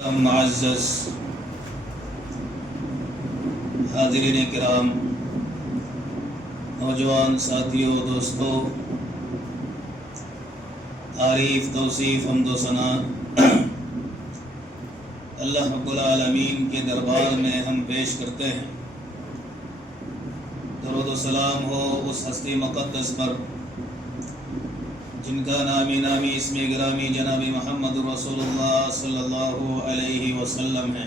معزز حاضرین کرام، نوجوان ساتھیوں، دوستوں، تعریف، توصیف، حمد و ثنا اللہ رب العالمین کے دربار میں ہم پیش کرتے ہیں۔ درود و سلام ہو اس ہستی مقدس پر جن کا نامی اسم گرامی جناب محمد رسول اللہ صلی اللہ علیہ وسلم ہے۔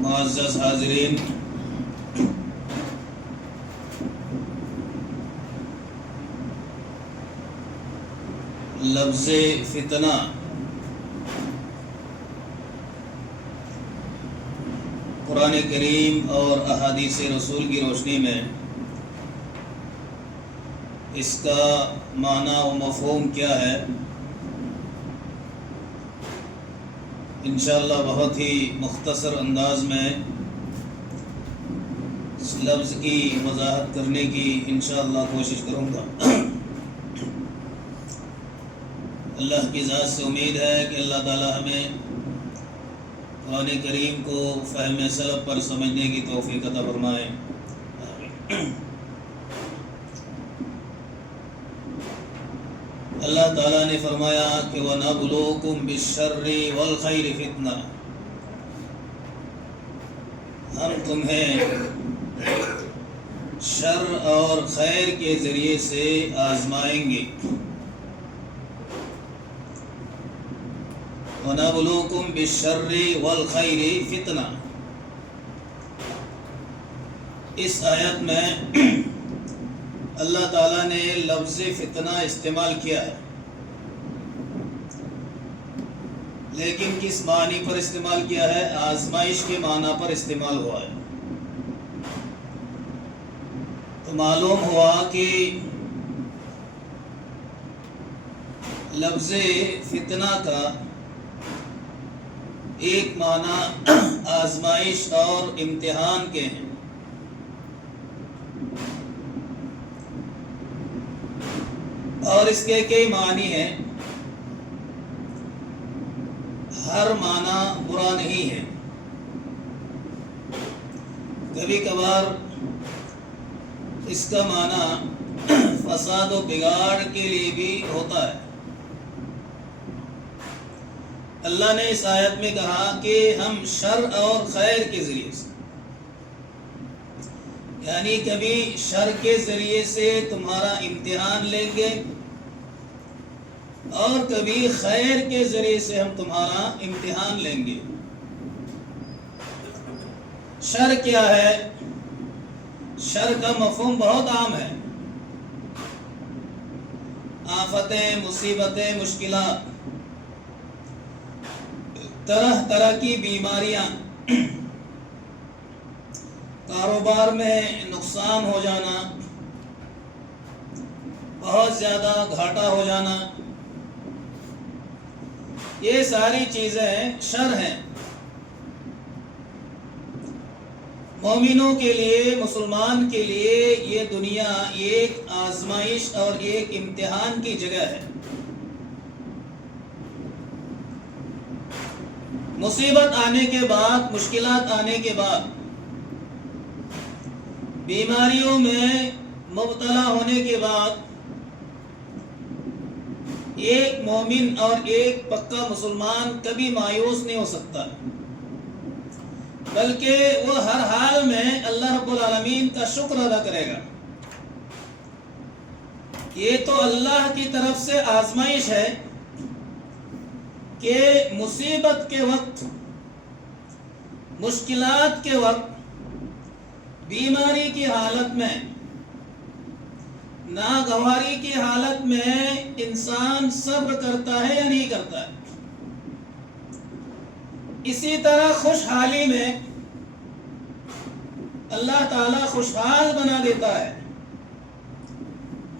معزز حاضرین، لفظ فتنہ قرآن کریم اور احادیث رسول کی روشنی میں اس کا معنی و مفہوم کیا ہے، انشاءاللہ بہت ہی مختصر انداز میں اس لفظ کی وضاحت کرنے کی انشاءاللہ کوشش کروں گا۔ اللہ کی ذات سے امید ہے کہ اللہ تعالی ہمیں قرآن کریم کو فہم سلف پر سمجھنے کی توفیق عطا فرمائے۔ اللہ تعالیٰ نے فرمایا کہ وَنَبْلُوكُمْ بِالشَّرِّ وَالْخَيْرِ فِتْنَةً، ہم تمہیں شر اور خیر کے ذریعے سے آزمائیں گے۔ وَنَبْلُوكُمْ بِالشَّرِّ وَالْخَيْرِ فِتْنَةً، اس آیت میں اللہ تعالیٰ نے لفظ فتنہ استعمال کیا ہے، لیکن کس معنی پر استعمال کیا ہے؟ آزمائش کے معنی پر استعمال ہوا ہے۔ تو معلوم ہوا کہ لفظ فتنہ کا ایک معنی آزمائش اور امتحان کے ہیں، اور اس کے کئی معنی ہیں۔ ہر معنی برا نہیں ہے، کبھی کبھار اس کا معنی فساد و بگاڑ کے لیے بھی ہوتا ہے۔ اللہ نے اس آیت میں کہا کہ ہم شر اور خیر کے ذریعے سے، یعنی کبھی شر کے ذریعے سے تمہارا امتحان لیں گے اور کبھی خیر کے ذریعے سے ہم تمہارا امتحان لیں گے۔ شر کیا ہے؟ شر کا مفہوم بہت عام ہے، آفتیں، مصیبتیں، مشکلات، طرح طرح کی بیماریاں، کاروبار میں نقصان ہو جانا، بہت زیادہ گھاٹا ہو جانا، یہ ساری چیزیں شر ہیں۔ مومنوں کے لیے، مسلمان کے لیے یہ دنیا ایک آزمائش اور ایک امتحان کی جگہ ہے۔ مصیبت آنے کے بعد، مشکلات آنے کے بعد، بیماریوں میں مبتلا ہونے کے بعد ایک مومن اور ایک پکا مسلمان کبھی مایوس نہیں ہو سکتا، بلکہ وہ ہر حال میں اللہ رب العالمین کا شکر ادا کرے گا۔ یہ تو اللہ کی طرف سے آزمائش ہے کہ مصیبت کے وقت، مشکلات کے وقت، بیماری کی حالت میں، ناگواری کی حالت میں انسان صبر کرتا ہے یا نہیں کرتا ہے۔ اسی طرح خوشحالی میں اللہ تعالیٰ خوشحال بنا دیتا ہے،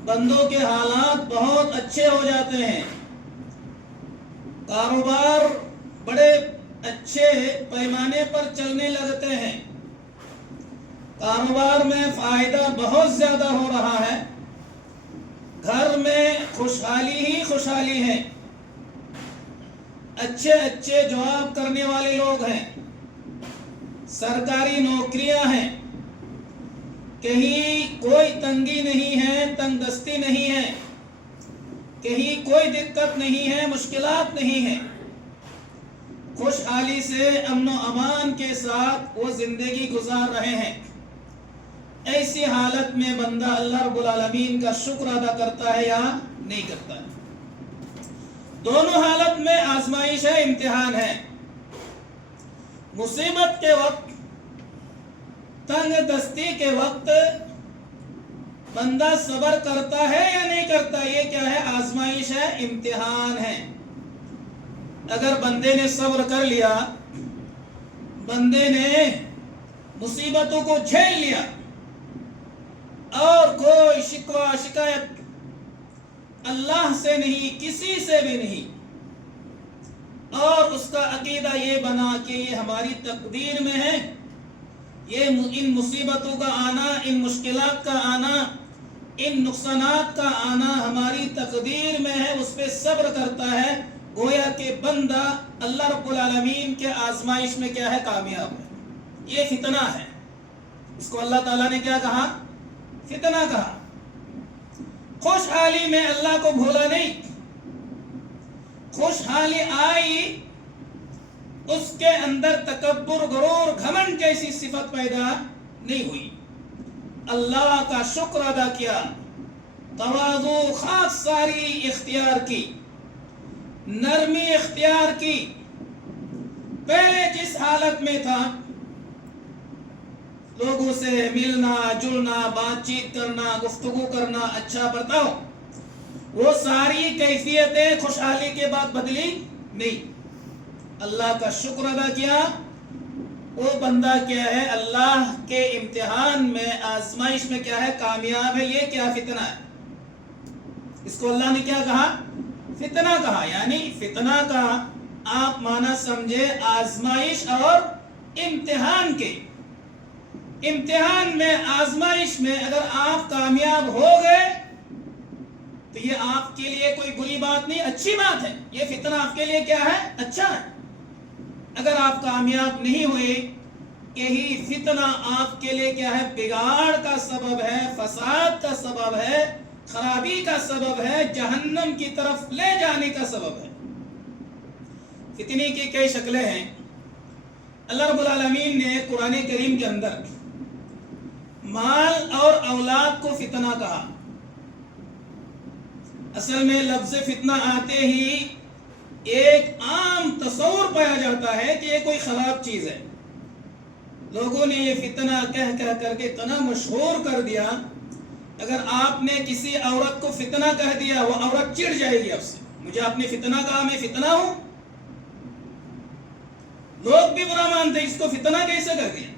بندوں کے حالات بہت اچھے ہو جاتے ہیں، کاروبار بڑے اچھے پیمانے پر چلنے لگتے ہیں، کاروبار میں فائدہ بہت زیادہ ہو رہا ہے، گھر میں خوشحالی ہی خوشحالی ہے، اچھے اچھے جاب کرنے والے لوگ ہیں، سرکاری نوکریاں ہیں، کہیں کوئی تنگی نہیں ہے، تنگ دستی نہیں ہے، کہیں کوئی دقت نہیں ہے، مشکلات نہیں ہے، خوشحالی سے امن و امان کے ساتھ وہ زندگی گزار رہے ہیں۔ ایسی حالت میں بندہ اللہ رب العالمین کا شکر ادا کرتا ہے یا نہیں کرتا ہے؟ دونوں حالت میں آزمائش ہے، امتحان ہے۔ مصیبت کے وقت، تنگ دستی کے وقت بندہ صبر کرتا ہے یا نہیں کرتا؟ یہ کیا ہے؟ آزمائش ہے، امتحان ہے۔ اگر بندے نے صبر کر لیا، بندے نے مصیبتوں کو جھیل لیا اور کوئی شکوہ شکایت اللہ سے نہیں، کسی سے بھی نہیں، اور اس کا عقیدہ یہ بنا کہ یہ ہماری تقدیر میں ہے، یہ ان مصیبتوں کا آنا، ان مشکلات کا آنا، ان نقصانات کا آنا ہماری تقدیر میں ہے، اس پہ صبر کرتا ہے، گویا کہ بندہ اللہ رب العالمین کے آزمائش میں کیا ہے؟ کامیاب ہے۔ یہ فتنہ ہے، اس کو اللہ تعالیٰ نے کیا کہا؟ فتنہ کہا۔ خوشحالی میں اللہ کو بھولا نہیں، خوشحالی آئی، اس کے اندر تکبر، غرور، گھمنڈ جیسی صفت پیدا نہیں ہوئی، اللہ کا شکر ادا کیا، تواضع، خاص ساری اختیار کی، نرمی اختیار کی۔ پہلے جس حالت میں تھا، لوگوں سے ملنا جلنا، بات چیت کرنا، گفتگو کرنا، اچھا برتاؤ، وہ ساری کیفیتیں خوشحالی کے بعد بدلی نہیں۔ اللہ کا شکر ادا کیا، وہ بندہ کیا ہے؟ اللہ کے امتحان میں، آزمائش میں کیا ہے؟ کامیاب ہے۔ یہ کیا؟ فتنہ ہے۔ اس کو اللہ نے کیا کہا؟ فتنہ کہا۔ یعنی فتنہ کا آپ معنی سمجھے آزمائش اور امتحان کے۔ امتحان میں، آزمائش میں اگر آپ کامیاب ہو گئے تو یہ آپ کے لیے کوئی بری بات نہیں، اچھی بات ہے۔ یہ فتنہ آپ کے لیے کیا ہے؟ اچھا ہے۔ اگر آپ کامیاب نہیں ہوئے، یہی فتنہ آپ کے لیے کیا ہے؟ بگاڑ کا سبب ہے، فساد کا سبب ہے، خرابی کا سبب ہے، جہنم کی طرف لے جانے کا سبب ہے۔ فتنے کی کئی شکلیں ہیں۔ اللہ رب العالمین نے قرآن کریم کے اندر مال اور اولاد کو فتنہ کہا۔ اصل میں لفظ فتنہ آتے ہی ایک عام تصور پایا جاتا ہے کہ یہ کوئی خراب چیز ہے۔ لوگوں نے یہ فتنہ کہہ کر کے اتنا مشہور کر دیا، اگر آپ نے کسی عورت کو فتنہ کہہ دیا، وہ عورت چڑ جائے گی آپ سے، مجھے آپ نے فتنہ کہا، میں فتنہ ہوں۔ لوگ بھی برا مانتے، اس کو فتنہ کیسے کر دیا؟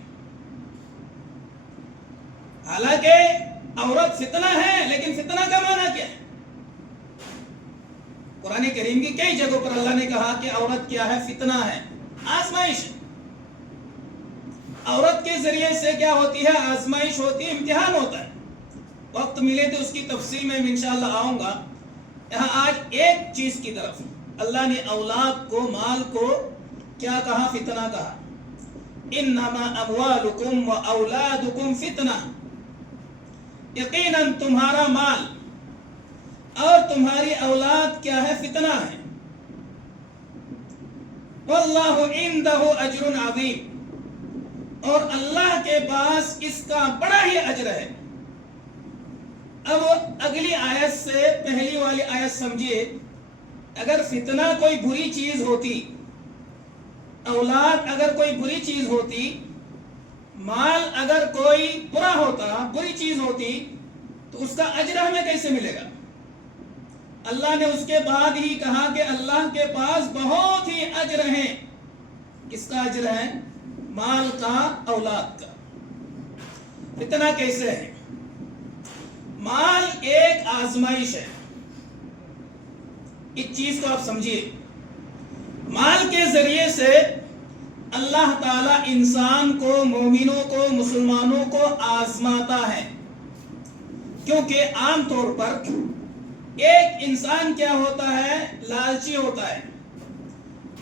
حالانکہ عورت فتنہ ہے، لیکن فتنہ کا معنی کیا ہے؟ قرآن کریم کی کئی جگہوں پر اللہ نے کہا کہ عورت کیا ہے؟ فتنہ ہے، آزمائش ہے۔ عورت کے ذریعے سے کیا ہوتی ہے؟ آزمائش ہوتی ہے، امتحان ہوتا ہے۔ وقت ملے تو اس کی تفصیل میں انشاءاللہ آؤں گا۔ یہاں آج ایک چیز کی طرف اللہ نے اولاد کو، مال کو کیا کہا؟ فتنہ کہا۔ انما اموالکم و اولادکم فتنہ، یقیناً تمہارا مال اور تمہاری اولاد کیا ہے؟ فتنہ ہے۔ واللہ عندہ اجر عظیم، اور اللہ کے پاس اس کا بڑا ہی اجر ہے۔ اب اگلی آیت سے پہلی والی آیت سمجھیے۔ اگر فتنہ کوئی بری چیز ہوتی، اولاد اگر کوئی بری چیز ہوتی، مال اگر کوئی برا ہوتا، بری چیز ہوتی، تو اس کا اجر ہمیں کیسے ملے گا؟ اللہ نے اس کے بعد ہی کہا کہ اللہ کے پاس بہت ہی اجر ہیں۔ کس کا اجر ہے؟ مال کا، اولاد کا۔ فتنہ کیسے ہے؟ مال ایک آزمائش ہے۔ اس چیز کو آپ سمجھیے۔ مال کے ذریعے سے اللہ تعالیٰ انسان کو، مومنوں کو، مسلمانوں کو آزماتا ہے، کیونکہ عام طور پر ایک انسان کیا ہوتا ہے؟ لالچی ہوتا ہے،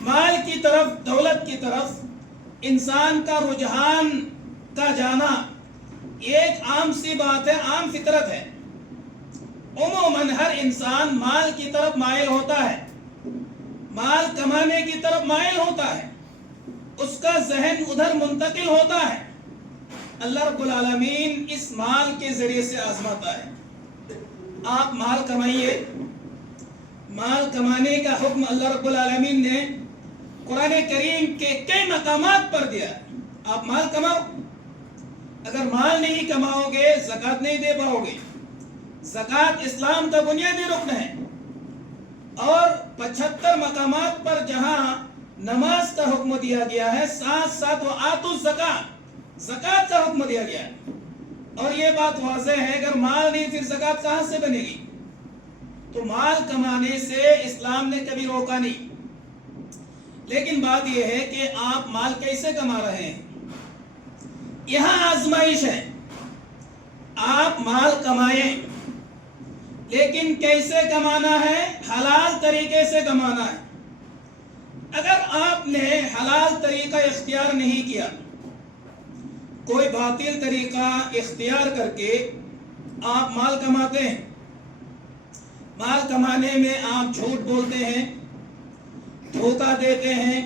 مال کی طرف، دولت کی طرف انسان کا رجحان کا جانا ایک عام سی بات ہے، عام فطرت ہے۔ عموماً ہر انسان مال کی طرف مائل ہوتا ہے، مال کمانے کی طرف مائل ہوتا ہے، اس کا ذہن ادھر منتقل ہوتا ہے۔ اللہ رب العالمین اس مال کے ذریعے سے آزماتا ہے۔ آپ مال کمائیے، مال کمانے کا حکم اللہ رب العالمین نے قرآن کریم کے کئی مقامات پر دیا۔ آپ مال کماؤ، اگر مال نہیں کماؤ گے زکوٰۃ نہیں دے پاؤ گے۔ زکوٰۃ اسلام کا بنیادی رکن ہے، اور 75 مقامات پر جہاں نماز کا حکم دیا گیا ہے، ساتھ ساتھ وآتوا الزکاۃ، زکوٰۃ کا حکم دیا گیا ہے۔ اور یہ بات واضح ہے، اگر مال نہیں پھر زکوٰۃ کہاں سے بنے گی؟ تو مال کمانے سے اسلام نے کبھی روکا نہیں۔ لیکن بات یہ ہے کہ آپ مال کیسے کما رہے ہیں، یہاں آزمائش ہے۔ آپ مال کمائیں، لیکن کیسے کمانا ہے؟ حلال طریقے سے کمانا ہے۔ اگر آپ نے حلال طریقہ اختیار نہیں کیا، کوئی باطل طریقہ اختیار کر کے آپ مال کماتے ہیں، مال کمانے میں آپ جھوٹ بولتے ہیں، دھوکہ دیتے ہیں،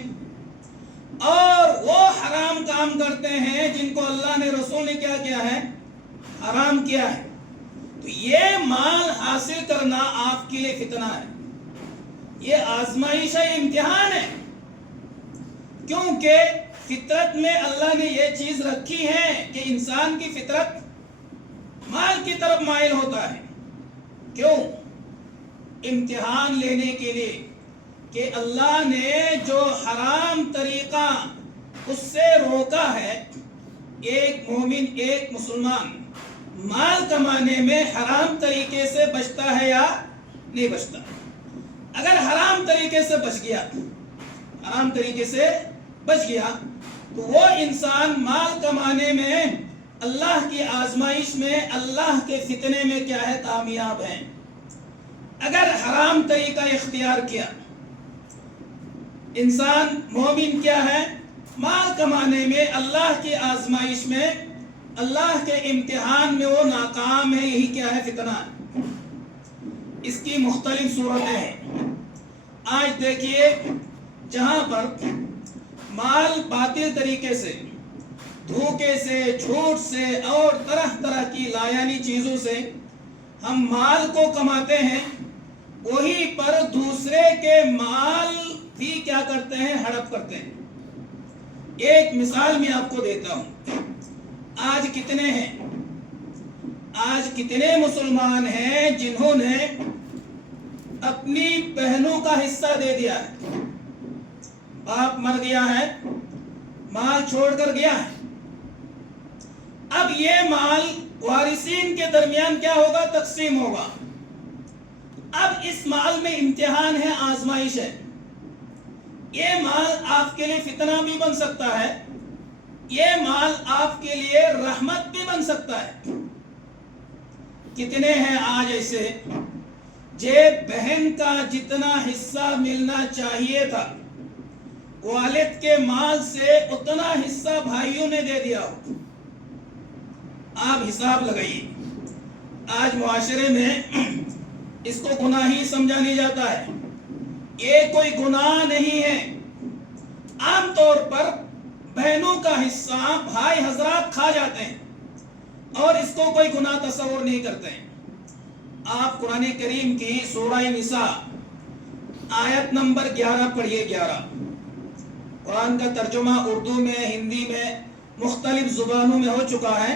اور وہ حرام کام کرتے ہیں جن کو اللہ نے، رسول نے کیا کیا ہے؟ حرام کیا ہے، تو یہ مال حاصل کرنا آپ کے لیے فتنہ ہے، یہ آزمائش ہے، امتحان ہے۔ کیونکہ فطرت میں اللہ نے یہ چیز رکھی ہے کہ انسان کی فطرت مال کی طرف مائل ہوتا ہے۔ کیوں؟ امتحان لینے کے لیے کہ اللہ نے جو حرام طریقہ اس سے روکا ہے، ایک مومن، ایک مسلمان مال کمانے میں حرام طریقے سے بچتا ہے یا نہیں بچتا؟ اگر حرام طریقے سے بچ گیا، حرام طریقے سے بچ گیا، تو وہ انسان مال کمانے میں، اللہ کی آزمائش میں، اللہ کے فتنے میں کیا ہے؟ کامیاب ہے۔ اگر حرام طریقہ اختیار کیا، انسان مومن کیا ہے؟ مال کمانے میں، اللہ کی آزمائش میں، اللہ کے امتحان میں وہ ناکام ہے، یہی کیا ہے؟ فتنہ ہے۔ اس کی مختلف صورتیں ہیں۔ آج دیکھیے، جہاں پر مال باطل طریقے سے، دھوکے سے، جھوٹ سے اور طرح طرح کی لایانی چیزوں سے ہم مال کو کماتے ہیں، وہی پر دوسرے کے مال بھی کیا کرتے ہیں؟ ہڑپ کرتے ہیں۔ ایک مثال میں آپ کو دیتا ہوں۔ آج کتنے ہیں، آج کتنے مسلمان ہیں جنہوں نے اپنی بہنوں کا حصہ دے دیا ہے؟ باپ مر گیا ہے، مال چھوڑ کر گیا ہے، اب یہ مال وارثین کے درمیان کیا ہوگا؟ تقسیم ہوگا۔ اب اس مال میں امتحان ہے، آزمائش ہے۔ یہ مال آپ کے لیے فتنہ بھی بن سکتا ہے، یہ مال آپ کے لیے رحمت بھی بن سکتا ہے۔ کتنے ہیں آج ایسے جب بہن کا جتنا حصہ ملنا چاہیے تھا، والد کے مال سے اتنا حصہ بھائیوں نے دے دیا ہو؟ آپ حساب لگائیے۔ آج معاشرے میں اس کو گناہ ہی سمجھا نہیں جاتا ہے۔ یہ کوئی گناہ نہیں ہے۔ عام طور پر بہنوں کا حصہ بھائی حضرات کھا جاتے ہیں اور اس کو کوئی گناہ تصور نہیں کرتے ہیں۔ آپ قرآن کریم کی سورہ نساء آیت نمبر 11 پڑھیے۔ 11 قرآن کا ترجمہ اردو میں، ہندی میں، مختلف زبانوں میں ہو چکا ہے۔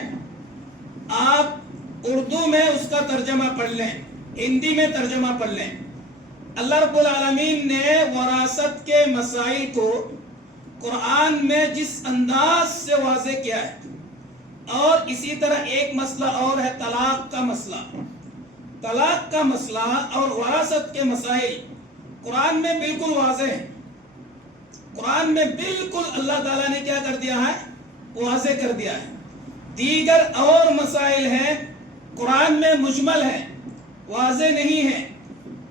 آپ اردو میں اس کا ترجمہ پڑھ لیں، ہندی میں ترجمہ پڑھ لیں۔ اللہ رب العالمین نے وراثت کے مسائل کو قرآن میں جس انداز سے واضح کیا ہے، اور اسی طرح ایک مسئلہ اور ہے طلاق کا مسئلہ۔ طلاق کا مسئلہ اور وراثت کے مسائل قرآن میں بالکل واضح ہے۔ قرآن میں بالکل اللہ تعالیٰ نے کیا کر دیا ہے؟ واضح کر دیا ہے۔ دیگر اور مسائل ہیں، قرآن میں مجمل ہے، واضح نہیں ہے،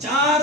4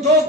2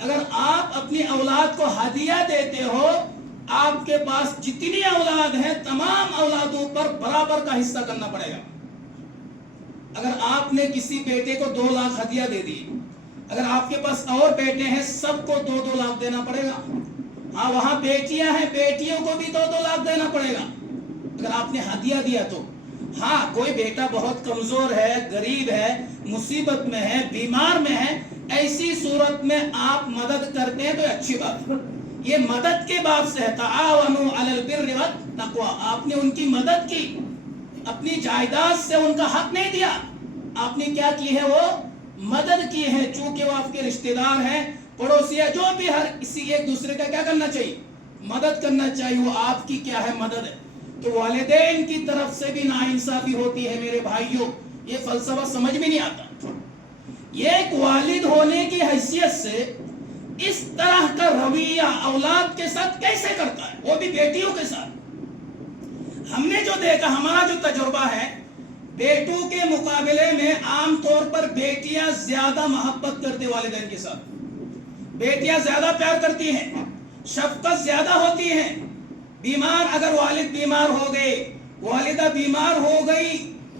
اگر آپ اپنی اولاد کو ہدیہ دیتے ہو، آپ کے پاس جتنی اولاد ہیں تمام اولادوں پر برابر کا حصہ کرنا پڑے گا۔ اگر آپ نے کسی بیٹے کو 2 لاکھ ہدیہ دے دی، اگر آپ کے پاس اور بیٹے ہیں سب کو 2-2 لاکھ دینا پڑے گا۔ ہاں وہاں بیٹیاں ہیں، بیٹیوں کو بھی 2-2 لاکھ دینا پڑے گا اگر آپ نے ہدیہ دیا تو۔ ہاں کوئی بیٹا بہت کمزور ہے، غریب ہے، مصیبت میں ہے، بیمار میں ہے، ایسی صورت میں آپ مدد کرتے ہیں تو اچھی بات ہے، یہ مدد کے باب سے ہے۔ تعاونوا علی البر والتقوی، آپ نے ان کی مدد کی، اپنی جائیداد سے ان کا حق نہیں دیا، آپ نے کیا کی ہے؟ وہ مدد کی ہے، چونکہ وہ آپ کے رشتہ دار ہیں، پڑوسی ہے، جو بھی، ہر کسی ایک دوسرے کا کیا کرنا چاہیے؟ مدد کرنا چاہیے۔ وہ آپ کی کیا ہے؟ مدد ہے۔ تو والدین کی طرف سے بھی ناانصافی ہوتی ہے میرے بھائیوں، یہ فلسفہ سمجھ میں نہیں آتا۔ یہ ایک والد ہونے کی حیثیت سے اس طرح کا رویہ اولاد کے ساتھ کیسے کرتا ہے، وہ بھی بیٹیوں کے ساتھ؟ ہم نے جو دیکھا، ہمارا جو تجربہ ہے، بیٹوں کے مقابلے میں عام طور پر بیٹیاں زیادہ محبت کرتے والدین کے ساتھ، بیٹیاں زیادہ پیار کرتی ہیں، شفقت زیادہ ہوتی ہے۔ بیمار، اگر والد بیمار ہو گئے، والدہ بیمار ہو گئی،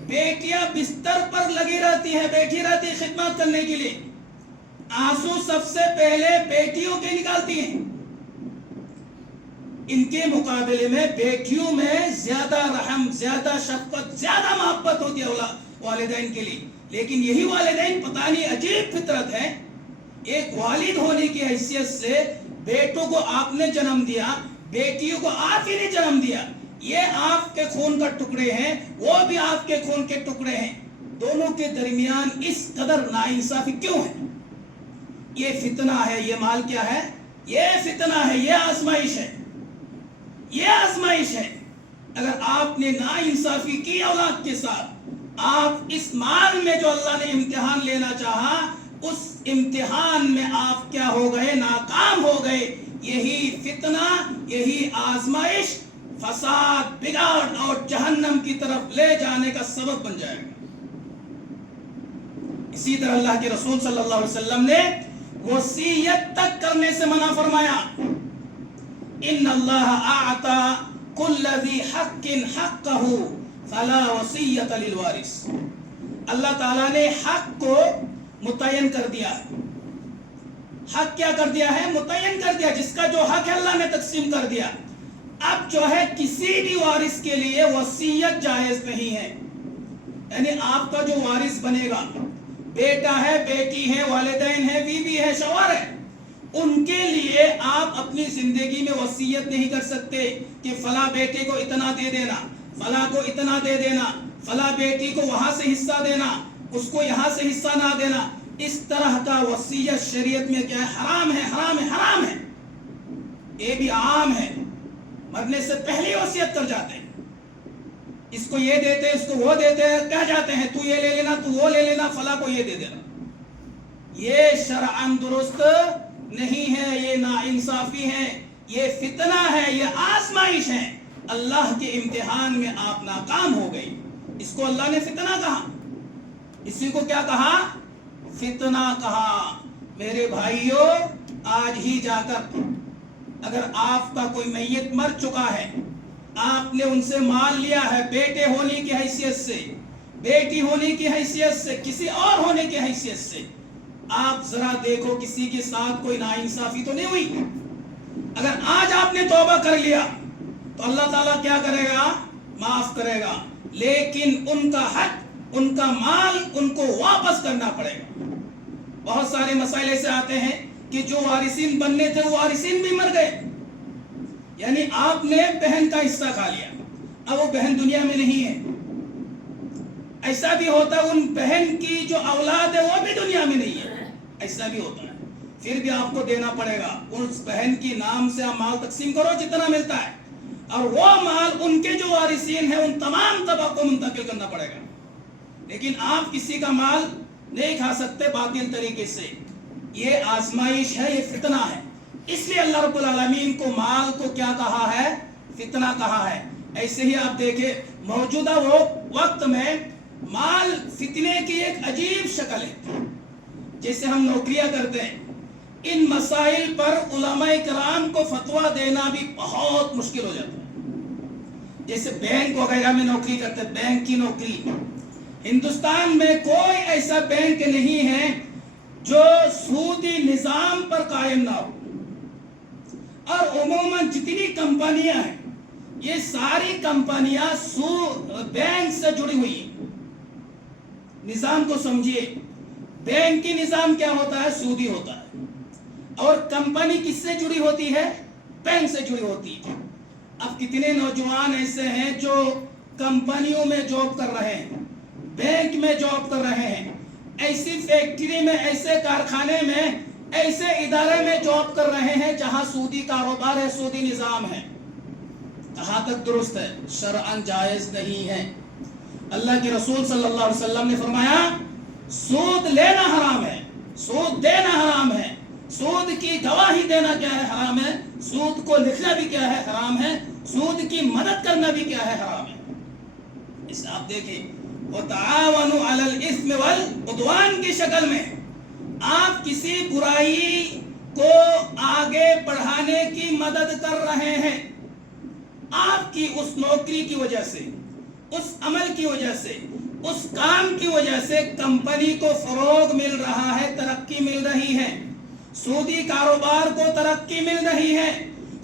بیٹیاں بستر پر لگی رہتی ہیں، بیٹھی رہتی ہیں خدمات کرنے کے لیے، آنسو سب سے پہلے بیٹیوں کے نکالتی ہیں۔ ان کے مقابلے میں بیٹیوں میں زیادہ رحم، زیادہ شفقت، زیادہ محبت ہوتی ہے والدین کے لیے۔ لیکن یہی والدین پتہ نہیں عجیب فطرت ہے، ایک والد ہونے کی حیثیت سے بیٹوں کو آپ نے جنم دیا، بیٹیوں کو آپ ہی نے جنم دیا، یہ آپ کے خون کا ٹکڑے ہیں، وہ بھی آپ کے خون کے ٹکڑے ہیں، دونوں کے درمیان اس قدر ناانصافی کیوں ہے؟ یہ فتنہ ہے، یہ مال کیا ہے؟ یہ فتنہ ہے، یہ آزمائش ہے، یہ آزمائش ہے۔ اگر آپ نے ناانصافی کی اولاد کے ساتھ، آپ اس مال میں جو اللہ نے امتحان لینا چاہا، اس امتحان میں آپ کیا ہو گئے؟ ناکام ہو گئے۔ یہی فتنہ، یہی آزمائش فساد، بگاڑ اور جہنم کی طرف لے جانے کا سبب بن جائے گا۔ اسی طرح اللہ کے رسول صلی اللہ علیہ وسلم نے وصیت تک کرنے سے منع فرمایا۔ ان اللہ اعطى كل ذی حق حقہ فلا وصیۃ للوارث۔ اللہ تعالیٰ نے حق کو متعین کر دیا ہے۔ حق کیا کر دیا ہے؟ متعین کر دیا، جس کا جو حق ہے اللہ نے تقسیم کر دیا۔ اب جو ہے کسی بھی وارث کے لیے وصیت جائز نہیں ہے، یعنی آپ کا جو وارث بنے گا، بیٹا ہے، بیٹی ہے، والدین ہے، بیوی ہے، شوہر ہے، ان کے لیے آپ اپنی زندگی میں وصیت نہیں کر سکتے کہ فلاں بیٹے کو اتنا دے دینا، فلاں کو اتنا دے دینا، فلاں بیٹی کو وہاں سے حصہ دینا، اس کو یہاں سے حصہ نہ دینا۔ اس طرح کا وصیت شریعت میں کیا ہے؟ حرام ہے، حرام ہے، حرام ہے۔ یہ بھی عام ہے، مرنے سے پہلے وصیت کر جاتے ہیں، اس کو یہ دیتے، اس کو وہ دیتے، کہہ جاتے ہیں تو یہ لے لینا، تو وہ لے لینا، فلاں کو یہ دے دینا۔ یہ شرعاً درست نہیں ہے، یہ ناانصافی ہے، یہ فتنہ ہے، یہ آزمائش ہے۔ اللہ کے امتحان میں آپ ناکام ہو گئی، اس کو اللہ نے فتنہ کہا۔ اسی کو کیا کہا؟ فتنہ کہا۔ میرے بھائیوں، آج ہی جا کر اگر آپ کا کوئی میت مر چکا ہے، آپ نے ان سے مال لیا ہے، بیٹے ہونے کی حیثیت سے، بیٹی ہونے کی حیثیت سے، کسی اور ہونے کی حیثیت سے، آپ ذرا دیکھو کسی کے ساتھ کوئی ناانصافی تو نہیں ہوئی؟ اگر آج آپ نے توبہ کر لیا تو اللہ تعالیٰ کیا کرے گا؟ معاف کرے گا، لیکن ان کا حق، ان کا مال ان کو واپس کرنا پڑے گا۔ بہت سارے مسائل ایسے آتے ہیں کہ جو وارثین بننے تھے وہ وارثین بھی مر گئے، یعنی آپ نے بہن کا حصہ کھا لیا، اب وہ بہن دنیا میں نہیں ہے۔ ایسا بھی ہوتا ہے ان بہن کی جو اولاد ہے وہ بھی دنیا میں نہیں ہے، ایسا بھی ہوتا ہے، پھر بھی آپ کو دینا پڑے گا۔ اس بہن کی نام سے آپ مال تقسیم کرو جتنا ملتا ہے، اور وہ مال ان کے جو وارثین ہیں ان تمام طبقوں کو منتقل کرنا پڑے گا، لیکن آپ کسی کا مال نہیں کھا سکتے باطل طریقے سے۔ یہ آزمائش ہے، یہ فتنہ ہے، اس لیے اللہ رب العالمین کو مال کو کیا کہا ہے؟ فتنہ کہا ہے۔ ایسے ہی آپ دیکھیں موجودہ وقت میں مال فتنے کی ایک عجیب شکل ہے۔ جیسے ہم نوکریاں کرتے ہیں، ان مسائل پر علماء کرام کو فتویٰ دینا بھی بہت مشکل ہو جاتا ہے. جیسے بینک وغیرہ میں نوکری کرتے ہیں، بینک کی نوکری، ہندوستان میں کوئی ایسا بینک نہیں ہے جو سودی نظام پر قائم نہ ہو. اور عموماً جتنی کمپنیاں ہیں یہ ساری کمپنیاں بینک سے جڑی ہوئی ہیں. نظام کو سمجھیے، بینک کی نظام کیا ہوتا ہے؟ سودی ہوتا ہے. اور کمپنی کس سے جڑی ہوتی ہے؟ بینک سے جڑی ہوتی ہے. اب کتنے نوجوان ایسے ہیں جو کمپنیوں میں جاب کر رہے ہیں، بینک میں جاب کر رہے ہیں، ایسی فیکٹری میں، ایسے کارخانے میں، ایسے ادارے میں جاب کر رہے ہیں جہاں سودی کاروبار ہے، سودی نظام ہے. کہاں تک درست ہے؟ شرعاً جائز نہیں ہے. اللہ کے رسول صلی اللہ علیہ وسلم نے فرمایا سود لینا حرام ہے، سود دینا حرام ہے، سود کی گواہی دینا کیا ہے؟ حرام ہے. سود کو لکھنا بھی کیا ہے؟ حرام ہے. سود کی مدد کرنا بھی کیا ہے؟ حرام ہے. اس آپ دیکھیں، وَتَعَاوَنُوا عَلَى الْإِثْمِ وَالْعُدْوَانِ کی شکل میں آپ کسی برائی کو آگے بڑھانے کی مدد کر رہے ہیں. آپ کی اس نوکری کی وجہ سے، اس عمل کی وجہ سے، اس کام کی وجہ سے کمپنی کو فروغ مل رہا ہے، ترقی مل رہی ہے، سودی کاروبار کو ترقی مل رہی ہے،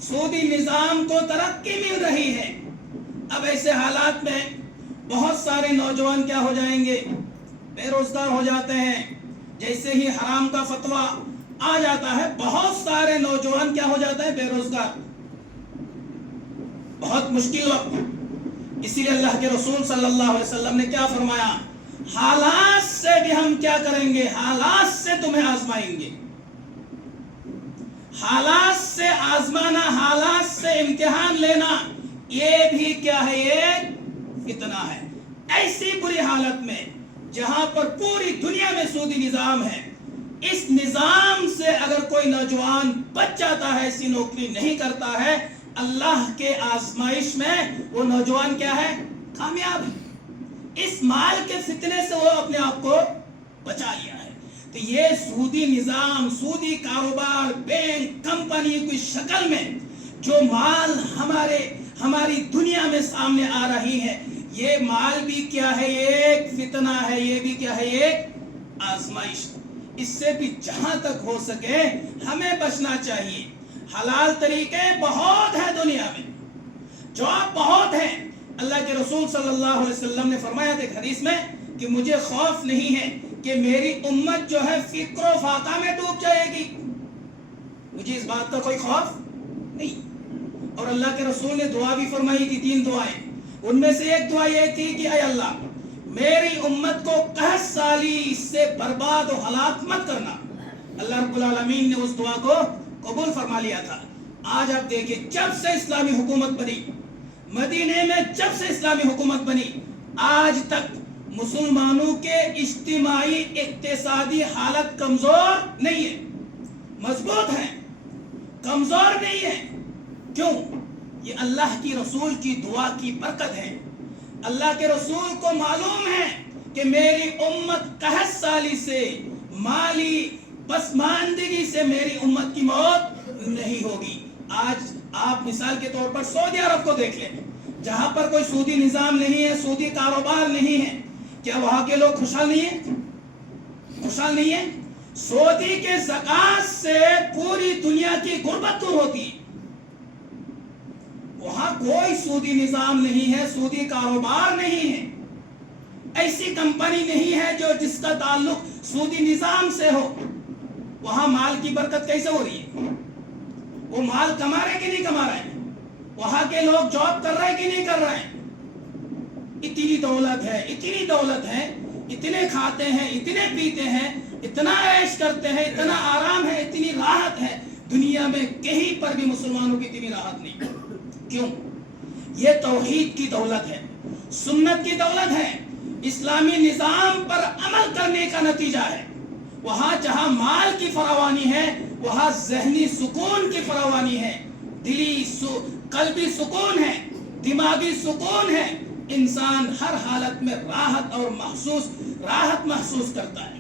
سودی نظام کو ترقی مل رہی ہے. اب ایسے حالات میں بہت سارے نوجوان کیا ہو جائیں گے؟ بے روزگار ہو جاتے ہیں. جیسے ہی حرام کا فتویٰ آ جاتا ہے بہت سارے نوجوان کیا ہو جاتے ہیں؟ بے روزگار. بہت مشکل وقت. اسی لیے اللہ کے رسول صلی اللہ علیہ وسلم نے کیا فرمایا؟ حالات سے بھی ہم کیا کریں گے؟ حالات سے تمہیں آزمائیں گے. حالات سے آزمانا، حالات سے امتحان لینا، یہ بھی کیا ہے؟ یہ فتنہ ہے. ایسی بری حالت میں جہاں پر پوری دنیا میں سودی نظام ہے، اس نظام سے اگر کوئی نوجوان بچ جاتا ہے، ایسی نوکری نہیں کرتا ہے، اللہ کے آزمائش میں وہ نوجوان کیا ہے؟ کامیاب ہے. اس مال کے فتنے سے وہ اپنے آپ کو بچا لیا ہے. تو یہ سودی نظام، سودی کاروبار، بینک، کمپنی کی شکل میں جو مال ہماری دنیا میں سامنے آ رہی ہے، یہ مال بھی کیا ہے؟ ایک فتنہ ہے. یہ بھی کیا ہے؟ ایک آزمائش. اس سے بھی جہاں تک ہو سکے ہمیں بچنا چاہیے. حلال طریقے بہت ہیں دنیا میں، جواب بہت ہیں. اللہ کے رسول صلی اللہ علیہ وسلم نے فرمایا تھا ایک حدیث میں کہ مجھے خوف نہیں ہے کہ میری امت جو ہے فکر و فاقہ میں ڈوب جائے گی. مجھے اس بات کا کوئی خوف نہیں. اور اللہ کے رسول نے دعا بھی فرمائی تھی، 3 دعائیں. ان میں سے ایک دعا یہ تھی کہ اے اللہ میری امت کو قحط سالی سے برباد و ہلاک مت کرنا. اللہ رب العالمین نے اس دعا کو قبول فرما لیا تھا. آج آپ دیکھیں، جب سے اسلامی حکومت بنی، مدینے میں جب سے اسلامی حکومت بنی، آج تک مسلمانوں کے اجتماعی اقتصادی حالت کمزور نہیں ہے، مضبوط ہے، کمزور نہیں ہے. کیوں؟ یہ اللہ کی رسول کی دعا کی برکت ہے. اللہ کے رسول کو معلوم ہے کہ میری امت قحط سالی سے، مالی پسماندگی سے میری امت کی موت نہیں ہوگی. آج آپ مثال کے طور پر سعودی عرب کو دیکھ لیں، جہاں پر کوئی سودی نظام نہیں ہے، سودی کاروبار نہیں ہے، کیا وہاں کے لوگ خوشحال نہیں ہیں؟ خوشحال نہیں ہیں. سعودی کے زکات سے پوری دنیا کی غربت دور ہوتی ہے. وہاں کوئی سودی نظام نہیں ہے، سودی کاروبار نہیں ہے، ایسی کمپنی نہیں ہے جس کا تعلق سودی نظام سے ہو. وہاں مال کی برکت کیسے ہو رہی ہے؟ وہ مال کما رہے کہ نہیں کما رہے ہیں؟ وہاں کے لوگ جاب کر رہے کہ نہیں کر رہے ہیں؟ اتنی دولت ہے، اتنی دولت ہے، اتنے کھاتے ہیں، اتنے پیتے ہیں، اتنا عیش کرتے ہیں، اتنا آرام ہے، اتنی راحت ہے. دنیا میں کہیں پر بھی مسلمانوں کی اتنی راحت نہیں. کیوں؟ یہ توحید کی دولت ہے، سنت کی دولت ہے، اسلامی نظام پر عمل کرنے کا نتیجہ ہے. وہاں جہاں مال کی فراوانی ہے وہاں ذہنی سکون کی فراوانی ہے، قلبی سکون ہے، دماغی سکون ہے. انسان ہر حالت میں راحت محسوس کرتا ہے.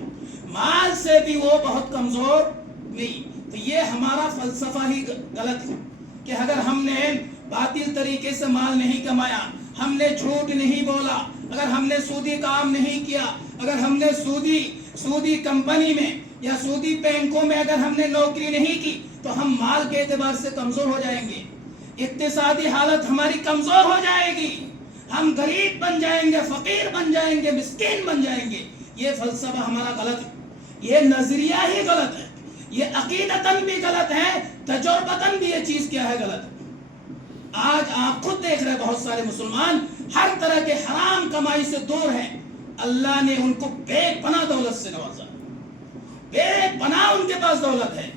مال سے بھی وہ بہت کمزور نہیں. تو یہ ہمارا فلسفہ ہی غلط ہے کہ اگر ہم نے باطل طریقے سے مال نہیں کمایا، ہم نے جھوٹ نہیں بولا، اگر ہم نے سودی کام نہیں کیا، اگر ہم نے سودی کمپنی میں یا سودی بینکوں میں اگر ہم نے نوکری نہیں کی تو ہم مال کے اعتبار سے کمزور ہو جائیں گے، اقتصادی حالت ہماری کمزور ہو جائے گی، ہم غریب بن جائیں گے، فقیر بن جائیں گے، مسکین بن جائیں گے۔ یہ فلسفہ ہمارا غلط ہے، یہ نظریہ ہی غلط ہے، یہ عقیدتاً بھی غلط ہے، تجربتاً بھی یہ چیز کیا ہے غلط ہے۔ آج آپ خود دیکھ رہے بہت سارے مسلمان ہر طرح کے حرام کمائی سے دور ہیں، اللہ نے ان کو بے پناہ دولت سے نوازا، بے پناہ ان کے پاس دولت ہے۔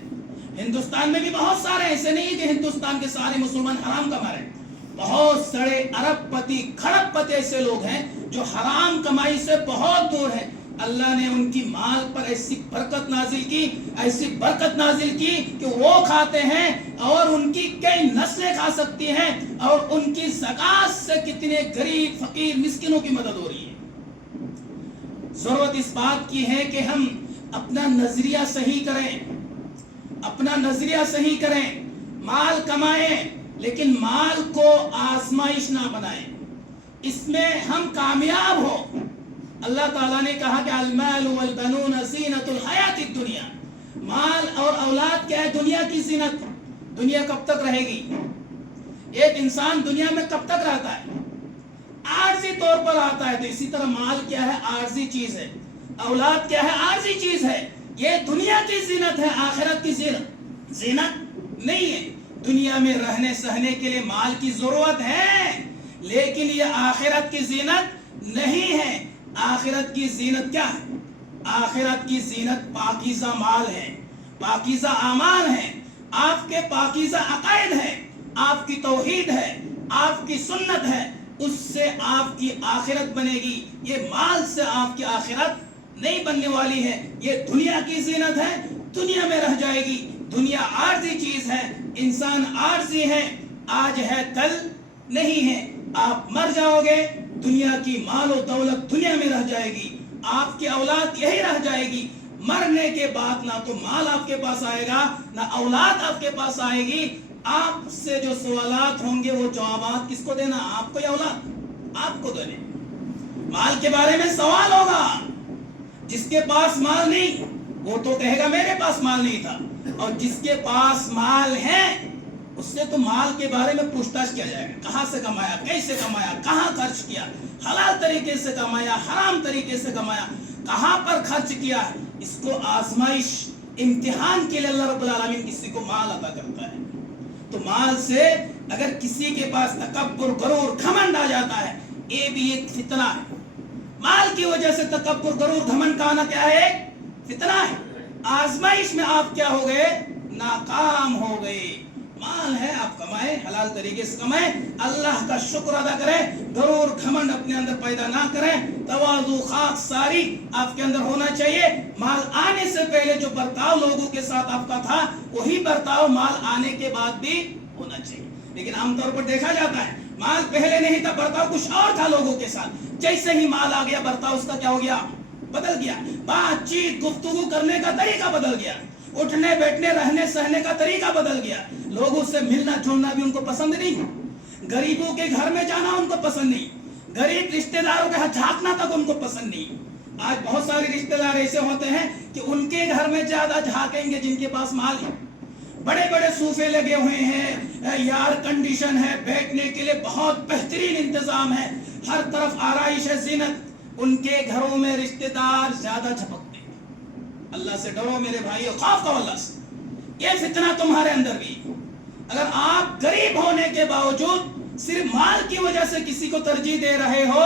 ہندوستان میں بھی بہت سارے، ایسے نہیں کہ ہندوستان کے سارے مسلمان حرام کما رہے ہیں، بہت سارے ارب پتی کھڑب پتی ایسے لوگ ہیں جو حرام کمائی سے بہت دور ہیں۔ اللہ نے ان کی مال پر ایسی برکت نازل کی، ایسی برکت نازل کی کہ وہ کھاتے ہیں اور ان کی کئی نسلیں کھا سکتی ہیں، اور ان کی زکات سے کتنے غریب فقیر مسکینوں کی مدد ہو رہی ہے۔ ضرورت اس بات کی ہے کہ ہم اپنا نظریہ صحیح کریں، اپنا نظریہ صحیح کریں، مال کمائیں لیکن مال کو آزمائش نہ بنائیں، اس میں ہم کامیاب ہو۔ اللہ تعالیٰ نے کہا کہ المال والبنون زینت الحیات الدنیا، مال اور اولاد کیا ہے؟ دنیا کی زینت۔ دنیا کب تک رہے گی؟ ایک انسان دنیا میں کب تک رہتا ہے؟ عارضی طور پر آتا ہے، تو اسی طرح مال کیا ہے؟ عارضی چیز ہے، اولاد کیا ہے؟ عارضی چیز ہے۔ یہ دنیا کی زینت ہے، آخرت کی زینت نہیں ہے۔ دنیا میں رہنے سہنے کے لیے مال کی ضرورت ہے، لیکن یہ آخرت کی زینت نہیں ہے۔ آخرت کی زینت کیا ہے؟ آخرت کی زینت پاکیزہ مال ہے، پاکیزہ اعمال ہے، آپ کے پاکیزہ عقائد ہے، آپ کی توحید ہے، آپ کی سنت ہے، اس سے آپ کی آخرت بنے گی۔ یہ مال سے آپ کی آخرت نہیں بننے والی ہے، یہ دنیا کی زینت ہے، دنیا میں رہ جائے گی۔ دنیا عارضی چیز ہے، انسان عارضی ہے، آج ہے کل نہیں ہے۔ آپ مر جاؤ گے، دنیا کی مال و دولت دنیا میں رہ جائے گی، آپ کی اولاد یہی رہ جائے گی۔ مرنے کے بعد نہ تو مال آپ کے پاس آئے گا، نہ اولاد آپ کے پاس آئے گی۔ آپ سے جو سوالات ہوں گے وہ جوابات کس کو دینا؟ آپ کو یا اولاد؟ آپ کو دینے۔ مال کے بارے میں سوال ہوگا۔ جس کے پاس مال نہیں وہ تو کہے گا میرے پاس مال نہیں تھا، اور جس کے پاس مال ہے اس سے تو مال کے بارے میں پوچھ تاچھ کیا جائے گا، کہاں سے کمایا، کیسے کمایا، کہاں خرچ کیا، حلال طریقے سے کمایا، حرام طریقے سے کمایا، کہاں پر خرچ کیا۔ اس کو آزمائش، امتحان کے لیے اللہ رب العالمین کسی کو مال عطا کرتا ہے۔ تو مال سے اگر کسی کے پاس تکبر، غرور، گھمنڈ آ جاتا ہے، یہ بھی ایک فتنہ ہے۔ مال کی وجہ سے تکبر، غرور، گھمنڈ کا آنا کیا ہے؟ فتنہ ہے۔ آزمائش میں آپ کیا ہو گئے؟ ناکام ہو گئے۔ مال ہے، آپ کمائیں، حلال طریقے سے کمائیں، اللہ کا شکر ادا کریں، غرور گھمنڈ اپنے اندر پیدا نہ کریں، تواضع، خاکساری آپ کے اندر ہونا چاہیے۔ مال آنے سے پہلے جو برتاؤ لوگوں کے ساتھ آپ کا تھا وہی برتاؤ مال آنے کے بعد بھی ہونا چاہیے۔ لیکن عام طور پر دیکھا جاتا ہے مال پہلے نہیں تھا، برتاؤ کچھ اور تھا لوگوں کے ساتھ، جیسے ہی مال آ گیا برتاؤ اس کا کیا ہو گیا؟ بدل گیا۔ بات چیت، گفتگو کرنے کا طریقہ بدل گیا، اٹھنے بیٹھنے، رہنے سہنے کا طریقہ بدل گیا، لوگوں سے ملنا جلنا بھی ان کو پسند نہیں، غریبوں کے گھر میں جانا ان کو پسند نہیں، غریب رشتہ داروں کے ہاتھ جھانکنا تک ان کو پسند نہیں۔ آج بہت سارے رشتہ دار ایسے ہوتے ہیں کہ ان کے گھر میں زیادہ جھانکیں گے جن کے پاس مال ہے، بڑے بڑے صوفے لگے ہوئے ہیں، ایئر کنڈیشن ہے، بیٹھنے کے لیے بہت بہترین انتظام ہے، ہر طرف آرائش ہے، زینت، ان کے گھروں میں رشتہ دار زیادہ جھپکتے ہیں۔ اللہ سے ڈرو میرے بھائیو، خوف کرو اللہ سے۔ یہ فتنہ تمہارے اندر بھی، اگر آپ غریب ہونے کے باوجود صرف مال کی وجہ سے کسی کو ترجیح دے رہے ہو،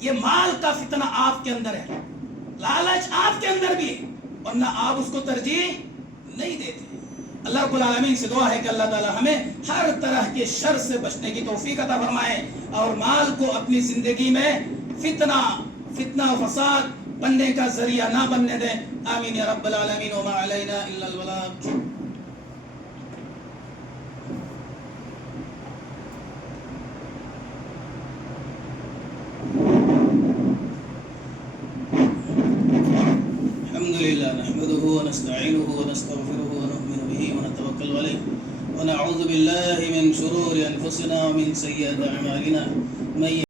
یہ مال کا فتنہ آپ کے اندر ہے، لالچ آپ کے اندر بھی ہے، ورنہ آپ اس کو ترجیح نہیں دیتے۔ اللہ رب العالمین سے دعا ہے کہ اللہ تعالی ہمیں ہر طرح کے شر سے بچنے کی توفیق عطا فرمائے، اور مال کو اپنی زندگی میں فتنہ و فساد بننے کا ذریعہ نہ بننے دیں۔ آمین یا رب العالمین، وما علینا الا البلاغ۔ الحمد لله نحمده ونستعينه ونستغفره ونؤمن به ونعوذ بالله من شرور أنفسنا ومن سيئات أعمالنا من